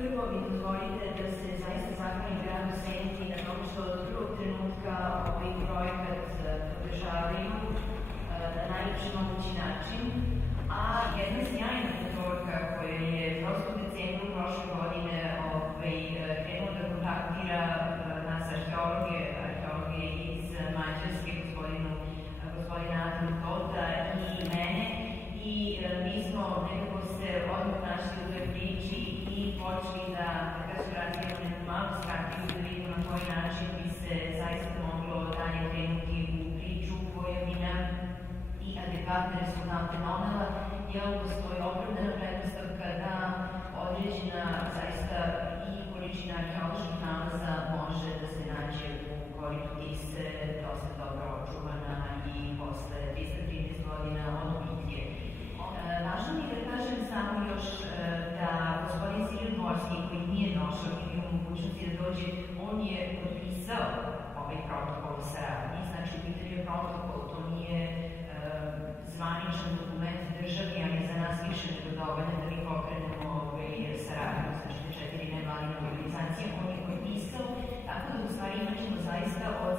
Prvo mi dozvolite da se zaista zahvalim gradu Senti na tom što od prvog trenutka ovaj projekat podržavaju na najljepši mogući način, a jedna sjajna motorka koja je prosto u decembru prošle godine krenula da kontaktira nas arheologe iz Mađarske, gospodina Adama Tota i mene, i mi smo nekako se odmah našli u toj priči i počeli da kažem, razvijemo neku malu strategiju da vidimo na koji način bi se zaista moglo dalje krenuti u priču koja bi nam i adekvatne rezultate donela, jer postoji opravdana pretpostavka da određena zaista i količina arheoloških nalaza može da se nađe u koritu Tise, dosta dobro očuvana i posle 313 godina od bitlje. Važno mi je da kažem samo još da gospodin Silil Dvorski, koji nije došao i bio u mogućnosti da dođe, on je potpisao ovaj protokol o saradnji, znači u pitanju je protokol, to nije zvaničan dokument državi, ali za nas više nego dovoljno da mi pokrenemo saradnju, znači te 4 nevladine organizacije, on je potpisao, tako da u stvari imat ćemo zaista od